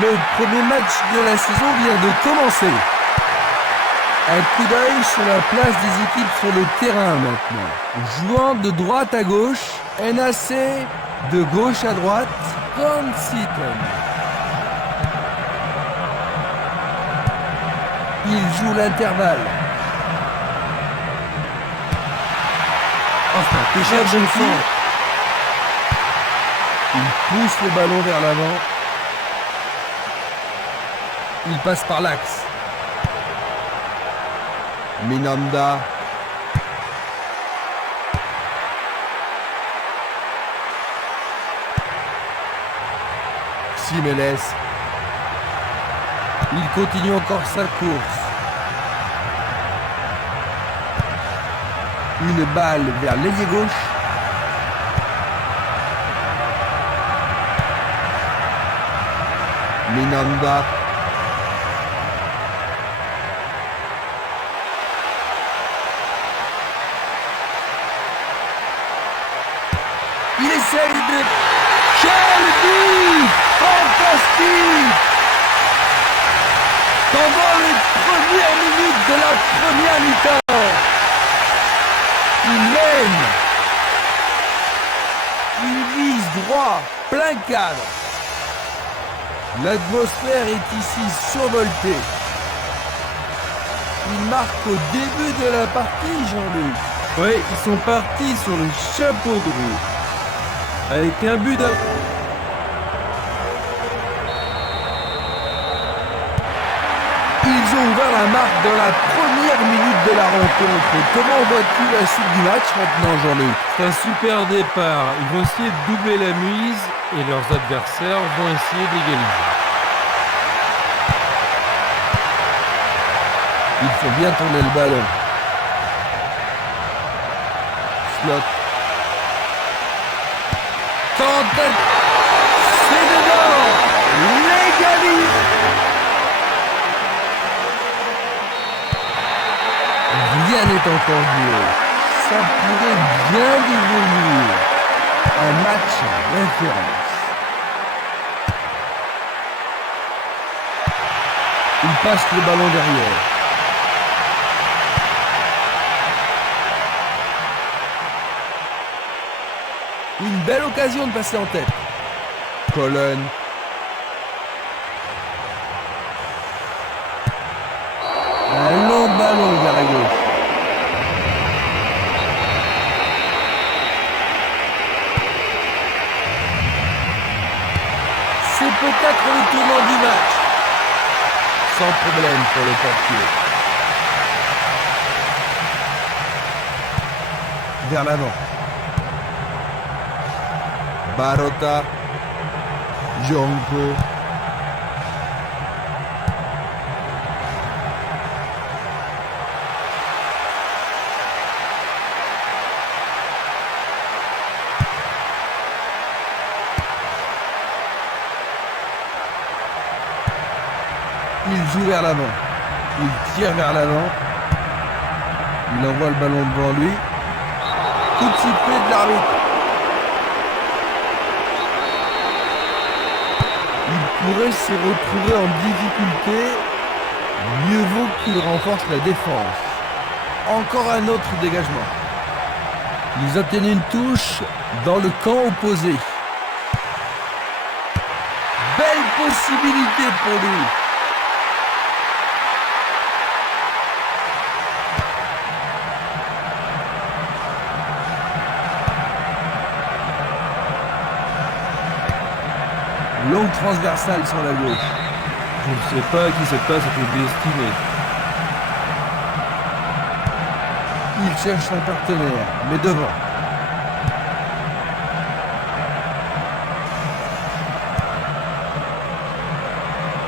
Le premier match de la saison vient de commencer. Un coup d'œil sur la place des équipes sur le terrain maintenant. Jouant de droite à gauche, NAC de gauche à droite, Seaton. Il joue l'intervalle. Enfin, Péchard Johnson. Il pousse le ballon vers l'avant. Il passe par l'axe. Minanda. Simeles. Il continue encore sa course. Une balle vers l'ailier gauche. Minanda. Il essaye de... Quel but fantastique! Pendant les premières minutes de la première mi-temps, il mène. Il vise droit, plein cadre. L'atmosphère est ici survoltée. Il marque au début de la partie, Jean-Luc. Oui, ils sont partis sur le chapeau de roue. Avec un but de... Ils ont ouvert la marque dans la première minute de la rencontre. Comment vois-tu la suite du match maintenant, Jean-Luc? C'est un super départ. Ils vont essayer de doubler la mise et leurs adversaires vont essayer d'égaliser. Il faut bien tourner le ballon. Slot. C'est dedans. Légalise. Rien n'est encore joué. Ça pourrait bien devenir un match à référence. Il passe le ballon derrière. Une belle occasion de passer en tête. Colonne. Un long ballon vers la gauche. C'est peut-être le tournant du match. Sans problème pour le portier. Vers l'avant. Barota. Jonko. Il joue vers l'avant. Il tire vers l'avant. Il envoie le ballon devant lui. Coup de sifflet de l'arbitre. Il pourrait se retrouver en difficulté. Mieux vaut qu'il renforce la défense. Encore un autre dégagement. Ils obtiennent une touche dans le camp opposé. Belle possibilité pour lui. Longue transversale sur la gauche. Je ne sais pas à qui cette passe était destinée. Il cherche un partenaire, mais devant.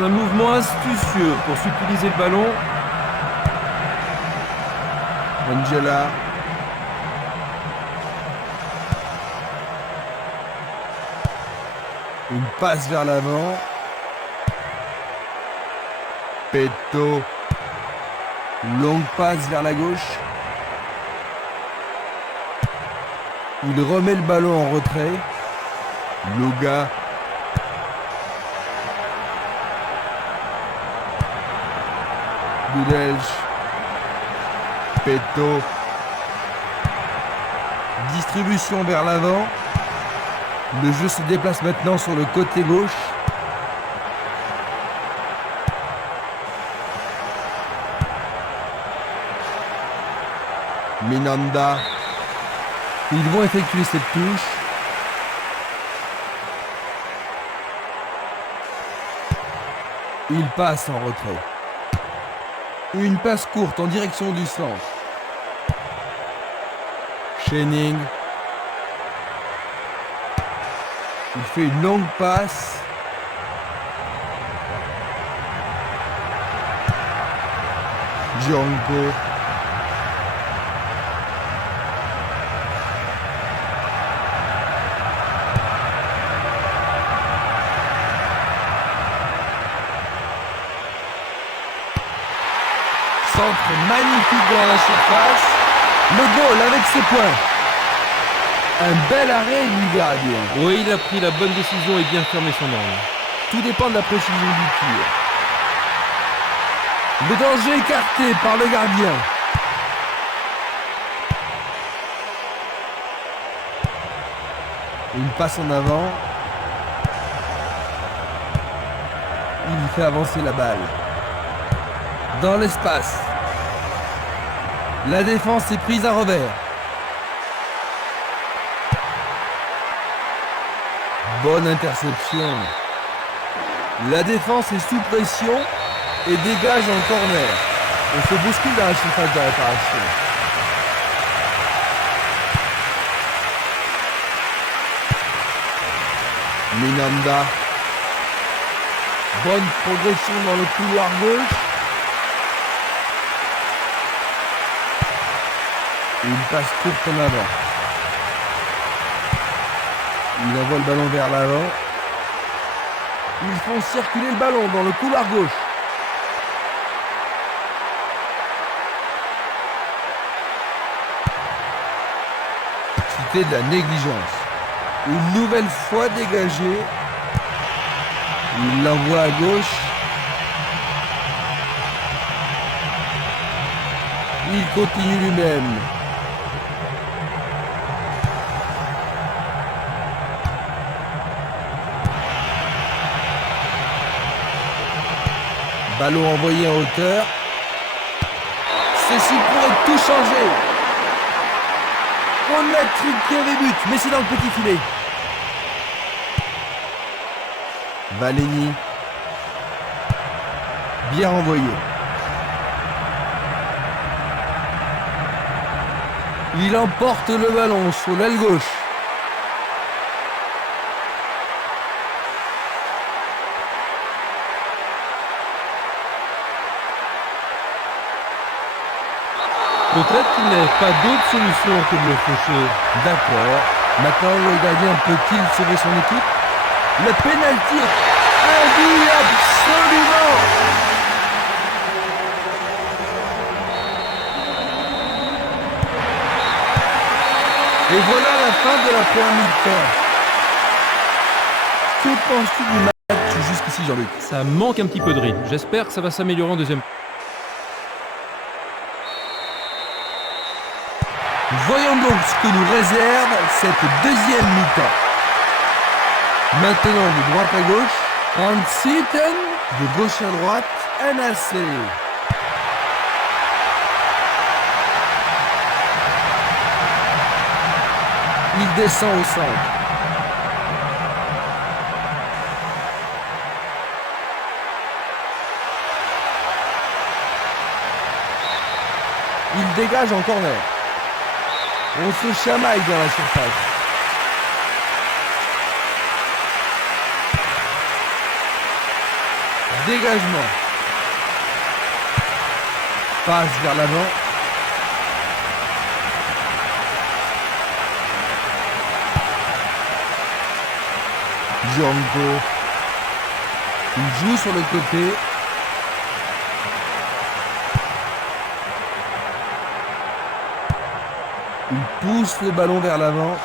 Un mouvement astucieux pour s'utiliser le ballon. Angela. Une passe vers l'avant. Petto. Longue passe vers la gauche. Il remet le ballon en retrait. Luga. Gudelj. Peto. Distribution vers l'avant. Le jeu se déplace maintenant sur le côté gauche. Minanda. Ils vont effectuer cette touche. Il passe en retrait. Une passe courte en direction du centre. Schenning. Il fait une longue passe. Django. Centre magnifique dans la surface. Le goal avec ses points. Un bel arrêt du gardien. Oui, il a pris la bonne décision et bien fermé son angle. Tout dépend de la précision du tir. Le danger écarté par le gardien. Une passe en avant. Il fait avancer la balle. Dans l'espace. La défense est prise à revers. Bonne interception. La défense est sous pression et dégage en corner. On se bouscule dans la surface de réparation. Minanda. Bonne progression dans le couloir gauche. Une passe courte en avant. Il envoie le ballon vers l'avant. Ils font circuler le ballon dans le couloir gauche. C'était de la négligence. Une nouvelle fois dégagé. Il l'envoie à gauche. Il continue lui-même. Ballon envoyé en hauteur. Ceci pourrait tout changer. On a truqué les buts, mais c'est dans le petit filet. Valeni. Bien renvoyé. Il emporte le ballon sur l'aile gauche. Peut-être qu'il n'avait pas d'autre solution que de le faucher. D'accord. Maintenant, le gardien peut-il sauver son équipe? Le pénalty est induit absolument. Et voilà la fin de la première mi-temps. Que penses-tu du match jusqu'ici, Jean-Luc? Ça manque un petit peu de rythme. J'espère que ça va s'améliorer en deuxième. Voyons donc ce que nous réserve cette deuxième mi-temps. Maintenant de droite à gauche, Hansitten, de gauche à droite, NAC. Il descend au centre. Il dégage en corner. On se chamaille dans la surface. Dégagement. Passe vers l'avant. Django. Il joue sur le côté. Il pousse le ballon vers l'avant.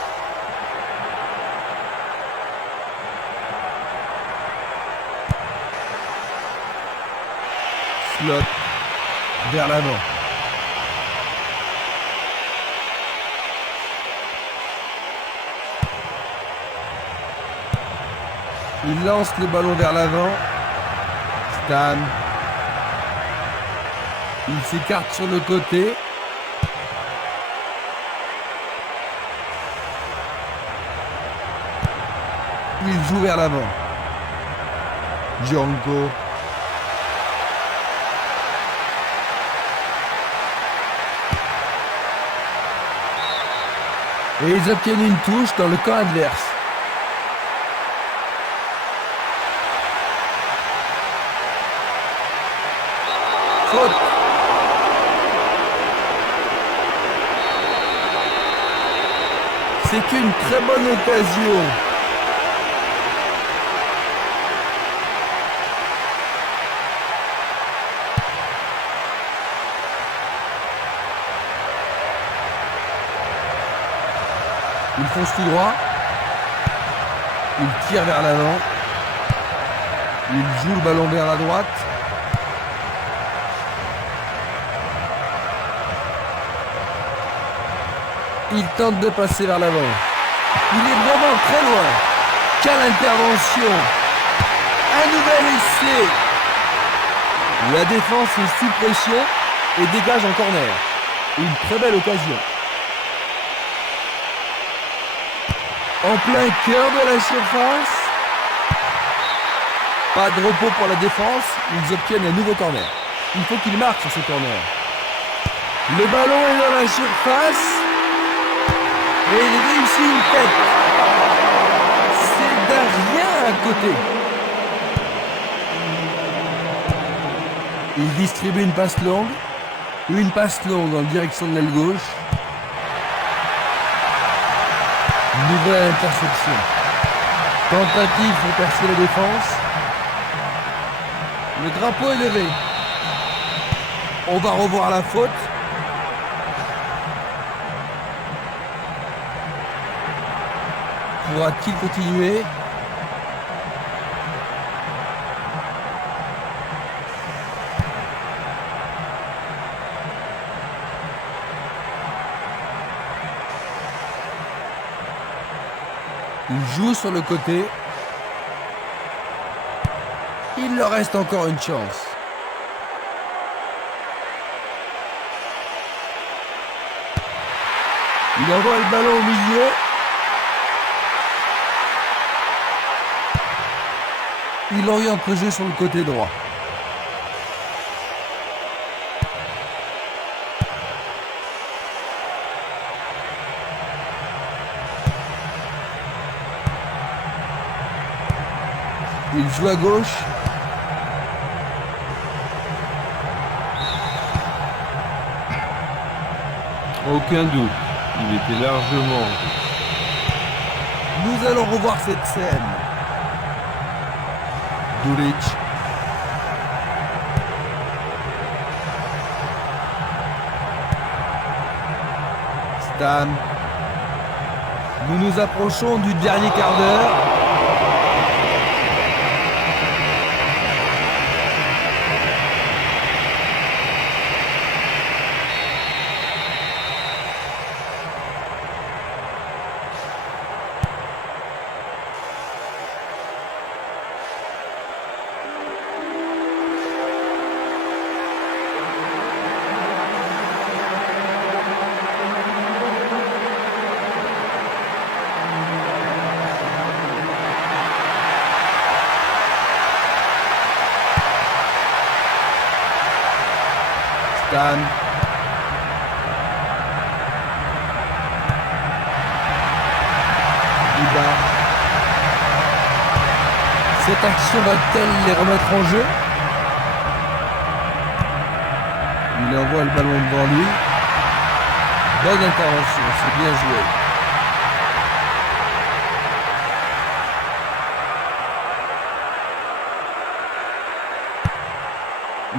Slot. vers l'avant. Il lance le ballon vers l'avant. Stan. Il s'écarte sur le côté. Il joue vers l'avant. Django. Et ils obtiennent une touche dans le camp adverse. Faute. C'est une très bonne occasion. Il fonce tout droit. Il tire vers l'avant. Il joue le ballon vers la droite. Il tente de passer vers l'avant. Il est vraiment très loin. Quelle intervention! Un nouvel essai! La défense est sous pression et dégage en corner. Une très belle occasion. En plein cœur de la surface. Pas de repos pour la défense. Ils obtiennent un nouveau corner. Il faut qu'ils marquent sur ce corner. Le ballon est dans la surface. Et il réussit une tête. C'est d'un rien à côté. Il distribue une passe longue. Une passe longue en direction de l'aile gauche. Nouvelle interception. Tentative pour percer la défense. Le drapeau est levé. On va revoir la faute. Pourra-t-il continuer? Il joue sur le côté. Il leur reste encore une chance. Il envoie le ballon au milieu. Il oriente le jeu sur le côté droit. Il joue à gauche. Aucun doute, il était largement. Nous allons revoir cette scène. Dulic. Stan. Nous nous approchons du dernier quart d'heure. Stan. Iba. Cette action va-t-elle les remettre en jeu? Il envoie le ballon devant lui. Bonne intervention, c'est bien joué.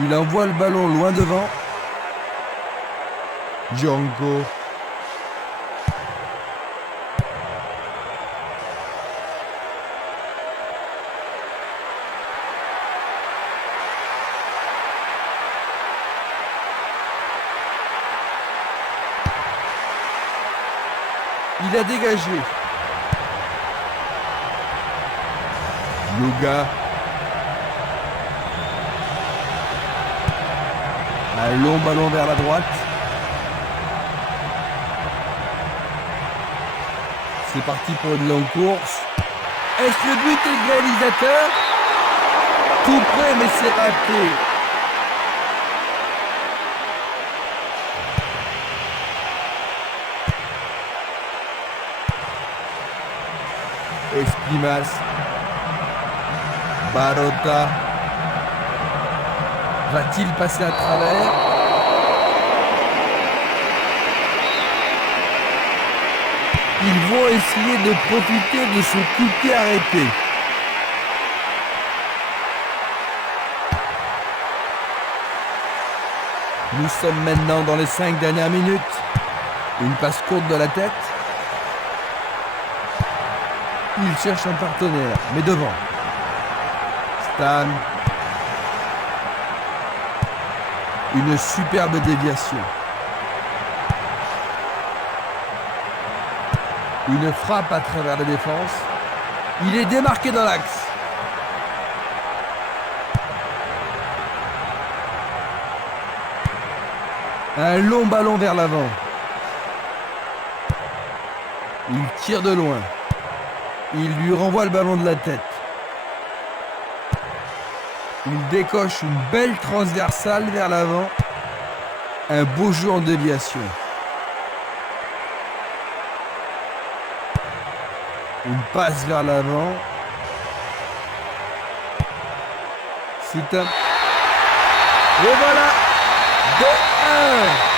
Il envoie le ballon loin devant. Django. Il a dégagé. Yoga. Un long ballon vers la droite. C'est parti pour une longue course. Est-ce le but égalisateur? Tout près, mais c'est raté. Esprimas. Barota. Va-t-il passer à travers? Ils vont essayer de profiter de ce coup de pied arrêté. Nous sommes maintenant dans les 5 dernières minutes. Une passe courte de la tête. Il cherche un partenaire, mais devant. Stan. Une superbe déviation. Une frappe à travers la défense. Il est démarqué dans l'axe. Un long ballon vers l'avant. Il tire de loin. Il lui renvoie le ballon de la tête. Il décoche une belle transversale vers l'avant. Un beau jeu en déviation. Une passe vers l'avant. C'est un... Et voilà 2-1.